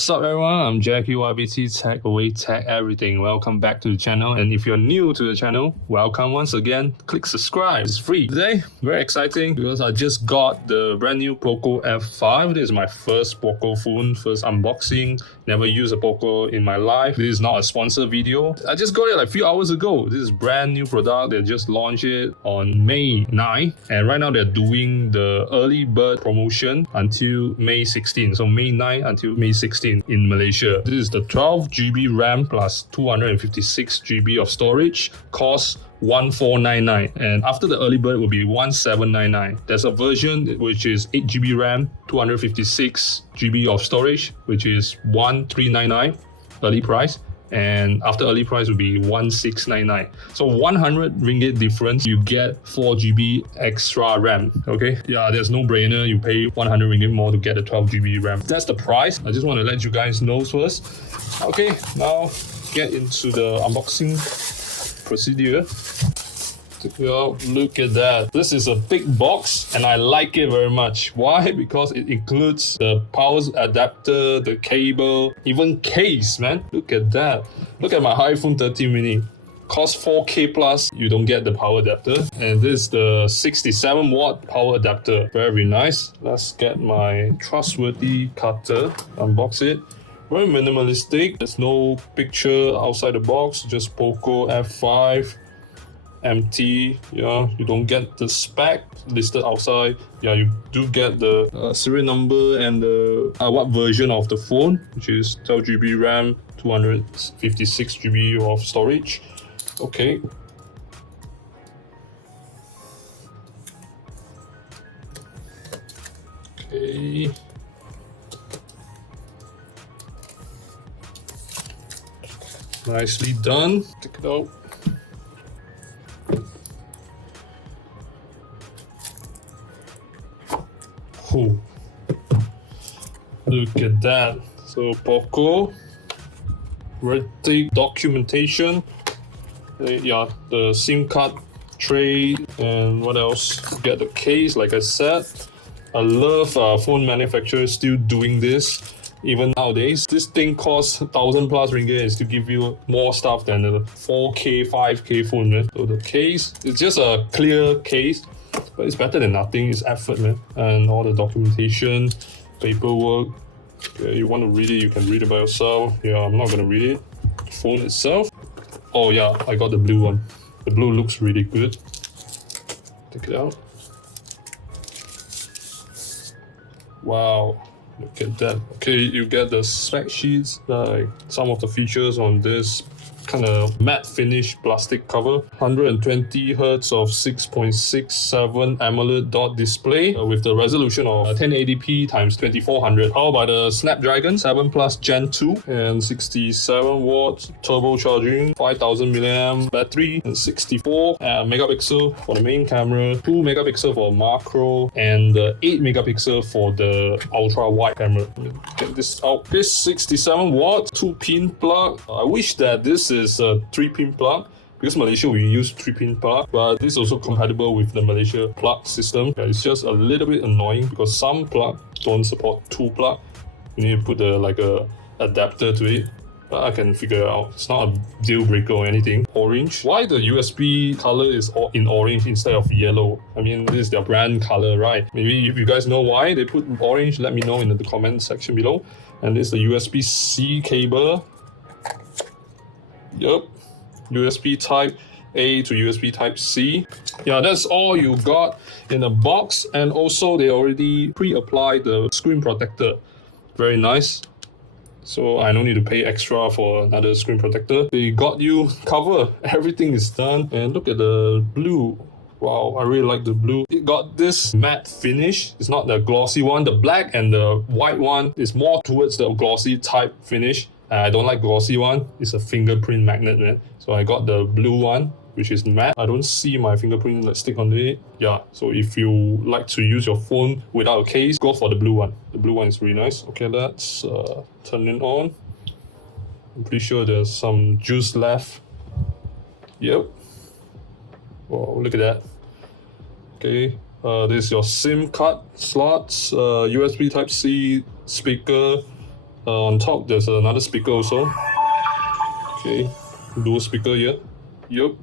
What's up everyone, I'm Jackie YBT Tech Away Tech Everything. Welcome back to the channel, and if you're new to the channel, welcome once again. Click subscribe, it's free. Today, very exciting because I just got the brand new Poco F5. This is my first Poco phone, first unboxing. Never used a Poco in my life. This is not a sponsored video. I just got it like a few hours ago. This is brand new product. They just launched it on May 9, and right now they're doing the early bird promotion until May 16. So May 9 until May 16 in Malaysia. This is the 12GB RAM plus 256GB of storage. Costs 1499, and after the early bird will be 1799. There's a version which is 8GB RAM, 256GB of storage, which is 1399 early price, and after early price will be 1699. So 100 ringgit difference, you get 4GB extra RAM. Okay, yeah, there's no brainer. You pay 100 ringgit more to get a 12GB RAM. That's the price. I just want to let you guys know first. Okay, now get into the unboxing procedure. Well, look at that. This is a big box and I like it very much. Why? Because it includes the power adapter, the cable, even case, man. Look at that. Look at my iPhone 13 mini. Costs 4K plus, you don't get the power adapter. And this is the 67 watt power adapter. Very nice. Let's get my trustworthy cutter. Unbox it. Very minimalistic. There's no picture outside the box, just Poco F5. Empty. Yeah, you don't get the spec listed outside. Yeah, you do get the serial number and the what version of the phone, which is 12GB RAM, 256GB of storage. Okay. Okay. Nicely done. Take it out. Oh, look at that. So Poco, red tape documentation. Yeah, the SIM card tray, and what else? Get the case, like I said. I love phone manufacturers still doing this. Even nowadays, this thing costs 1,000 plus ringgit and still give you more stuff than the 4K, 5K phone, man. So the case, it's just a clear case, but it's better than nothing. It's effort, man. And all the documentation, paperwork. Okay, you want to read it, you can read it by yourself. Yeah, I'm not gonna read it. The phone itself. Oh yeah, I got the blue one. The blue looks really good. Take it out. Wow. Look at that. Okay, you get the spec sheets, like some of the features on this kind of matte finish plastic cover. 120 Hz of 6.67 AMOLED dot display with the resolution of 1080p times 2400. Powered by the Snapdragon 7 Plus Gen 2 and 67 watts turbocharging, 5000 milliamp battery, and 64 megapixel for the main camera, 2 megapixel for macro, and 8 megapixel for the ultra wide camera. Get this out. This 67 watt 2-pin plug. I wish that this is a 3-pin plug, because Malaysia we use 3-pin plug, but this is also compatible with the Malaysia plug system. It's just a little bit annoying because some plug don't support 2 plug. You need to put a adapter to it. But I can figure it out. It's not a deal breaker or anything. Orange. Why the USB color is in orange instead of yellow? I mean, this is their brand color, right? Maybe if you guys know why they put orange, let me know in the comment section below. And this is the USB-C cable. Yep, USB type A to USB type C. Yeah, that's all you got in the box, and also they already pre-applied the screen protector. Very nice. So I don't need to pay extra for another screen protector. They got you covered. Everything is done. And look at the blue. Wow, I really like the blue. It got this matte finish. It's not the glossy one. The black and the white one is more towards the glossy type finish. I don't like glossy one. It's a fingerprint magnet, man. So I got the blue one, which is matte. I don't see my fingerprint stick on it. Yeah, so if you like to use your phone without a case, go for the blue one. The blue one is really nice. Okay, let's turn it on. I'm pretty sure there's some juice left. Yep. Wow, look at that. Okay, this is your SIM card slots, USB Type-C, speaker, On top, there's another speaker also. Okay, dual speaker here. Yup.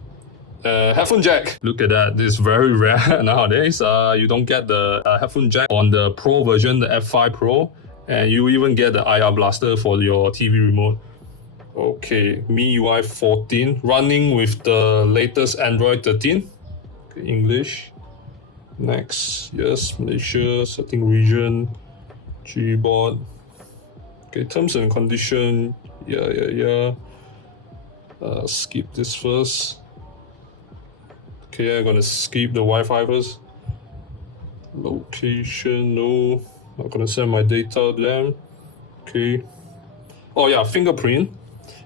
Headphone jack. Look at that. This is very rare nowadays. You don't get the headphone jack on the Pro version, the F5 Pro, and you even get the IR blaster for your TV remote. Okay, MIUI 14, running with the latest Android 13. Okay, English. Next, yes, Malaysia, setting region, Gboard. Okay, terms and condition. Yeah. Skip this first. Okay, I'm gonna skip the Wi-Fi first. Location, no. Not gonna send my data to them. Okay. Oh yeah, fingerprint.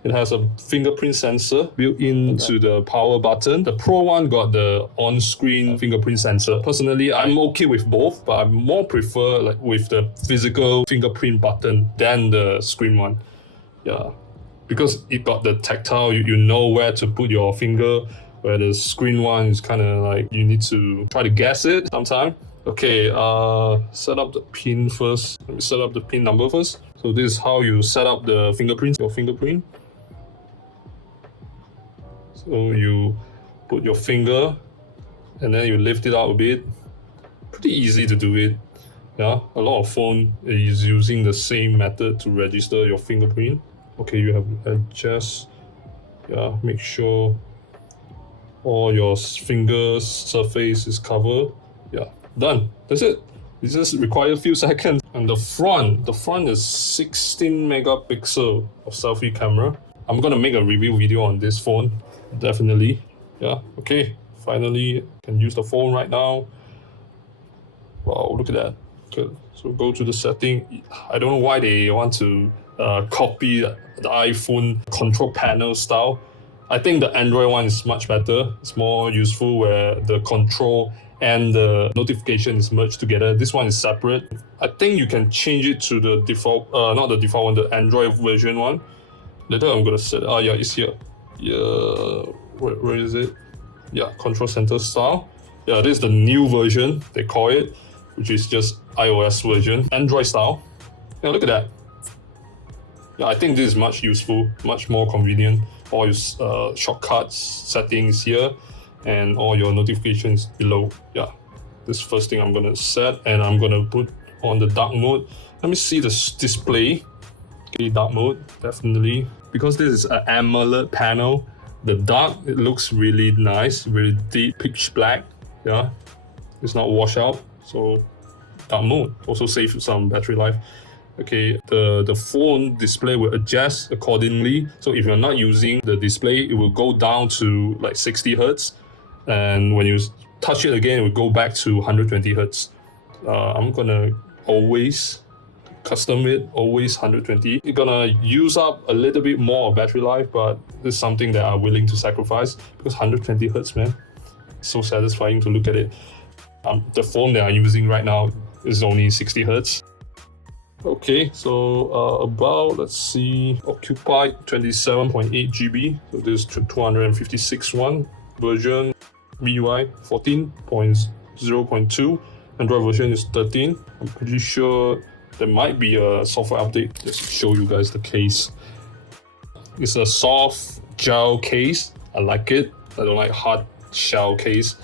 It has a fingerprint sensor built into the power button. The Pro one got the on-screen fingerprint sensor. Personally, I'm okay with both, but I more prefer like with the physical fingerprint button than the screen one. Yeah, because it got the tactile. You know where to put your finger. Where the screen one is kind of like you need to try to guess it sometime. Okay, set up the pin first. Let me set up the pin number first. So this is how you set up the fingerprint, your fingerprint. So you put your finger and then you lift it out a bit. Pretty easy to do it. Yeah, a lot of phone is using the same method to register your fingerprint. Okay, you have to adjust. Yeah, make sure all your finger surface is covered. Yeah, done. That's it. It just requires a few seconds. And the front is 16 megapixel of selfie camera. I'm gonna make a review video on this phone, definitely. Yeah, okay. Finally, can use the phone right now. Wow, look at that. Okay, so go to the setting. I don't know why they want to copy the iPhone control panel style. I think the Android one is much better. It's more useful where the control and the notification is merged together. This one is separate. I think you can change it to the default, not the default one, the Android version one. Later I'm gonna set, yeah, it's here. Yeah, where is it? Yeah, control center style. Yeah, this is the new version, they call it, which is just iOS version, Android style. Yeah, look at that. Yeah, I think this is much useful, much more convenient. All your shortcuts, settings here, and all your notifications below. Yeah, this first thing I'm gonna set, and I'm gonna put on the dark mode. Let me see the display. Okay, dark mode, definitely. Because this is an AMOLED panel, the dark, it looks really nice, really deep pitch black. Yeah, it's not washed out, so dark mode. Also save some battery life. Okay, the phone display will adjust accordingly. So if you're not using the display, it will go down to like 60 Hertz. And when you touch it again, it will go back to 120 Hertz. I'm gonna always custom it, always 120. You're gonna use up a little bit more of battery life, but it's something that I'm willing to sacrifice because 120 Hertz, man, it's so satisfying to look at it. The phone that I'm using right now is only 60 Hertz. Okay, so about, let's see, occupied 27.8 GB. So this is 256 one version, MIUI 14.0.2, Android version is 13. I'm pretty sure there might be a software update. Just to show you guys the case. It's a soft gel case. I like it. I don't like hard shell case.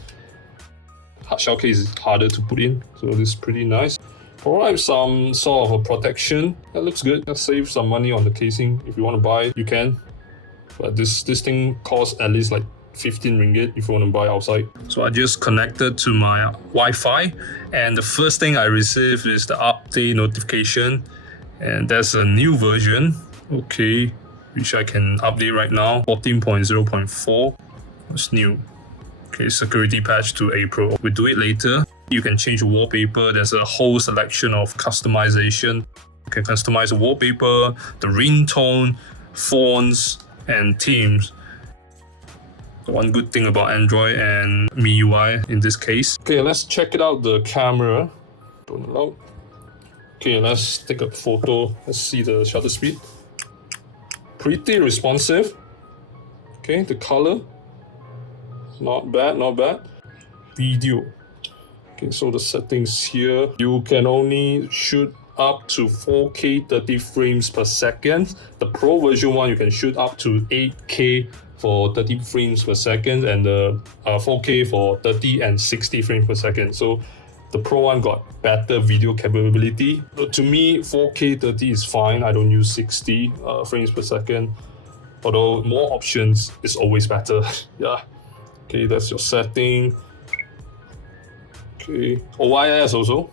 Hard shell case is harder to put in, so this is pretty nice. Provide some sort of a protection. That looks good. That saves some money on the casing. If you want to buy it, you can. But this thing costs at least like 15 ringgit if you want to buy outside. So I just connected to my Wi-Fi, and the first thing I received is the update notification, and there's a new version. Okay, which I can update right now. 14.0.4. It's new. Okay, security patch to April. We'll do it later. You can change the wallpaper. There's a whole selection of customization. You can customize the wallpaper, the ringtone, fonts, and themes. One good thing about Android and MIUI in this case. Okay, let's check it out, the camera. Don't allow. Okay, let's take a photo. Let's see the shutter speed. Pretty responsive. Okay, the color. Not bad, not bad. Video. Okay, so the settings here, you can only shoot up to 4K 30 frames per second. The Pro version one, you can shoot up to 8K for 30 frames per second, and the 4K for 30 and 60 frames per second. So the Pro one got better video capability. But to me, 4K 30 is fine. I don't use 60 frames per second. Although more options is always better. Yeah. Okay, that's your setting. Okay, OIS also.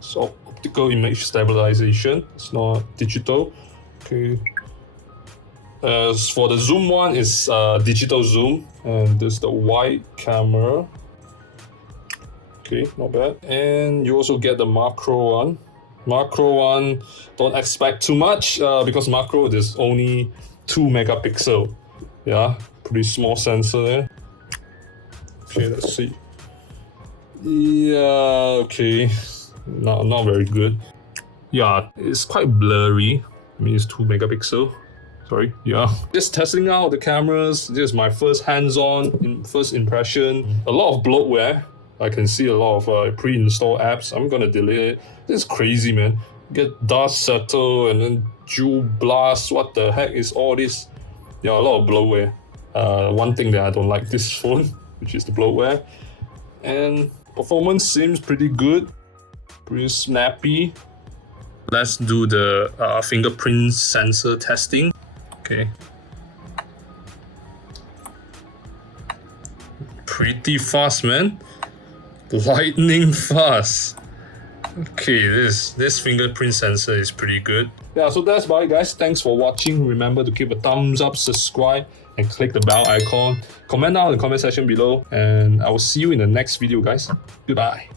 So optical image stabilization. It's not digital. Okay. As for the zoom one, it's digital zoom, and this is the wide camera. Okay, not bad. And you also get the macro one. Macro one, don't expect too much because macro is only 2 megapixel. Yeah, pretty small sensor there. Okay, let's see. Yeah, okay, not very good. Yeah, it's quite blurry. I mean, it's 2 megapixel. Sorry, yeah. Just testing out the cameras. This is my first hands-on, first impression. A lot of bloatware. I can see a lot of pre-installed apps. I'm gonna delete it. This is crazy, man. Get dust settle and then jewel blast. What the heck is all this? Yeah, a lot of bloatware. One thing that I don't like this phone, which is the bloatware. And performance seems pretty good. Pretty snappy. Let's do the fingerprint sensor testing. Okay. Pretty fast, man. Lightning fast. Okay, this fingerprint sensor is pretty good. Yeah, so that's about it, guys. Thanks for watching. Remember to give a thumbs up, subscribe, and click the bell icon. Comment down in the comment section below, and I will see you in the next video, guys. Goodbye.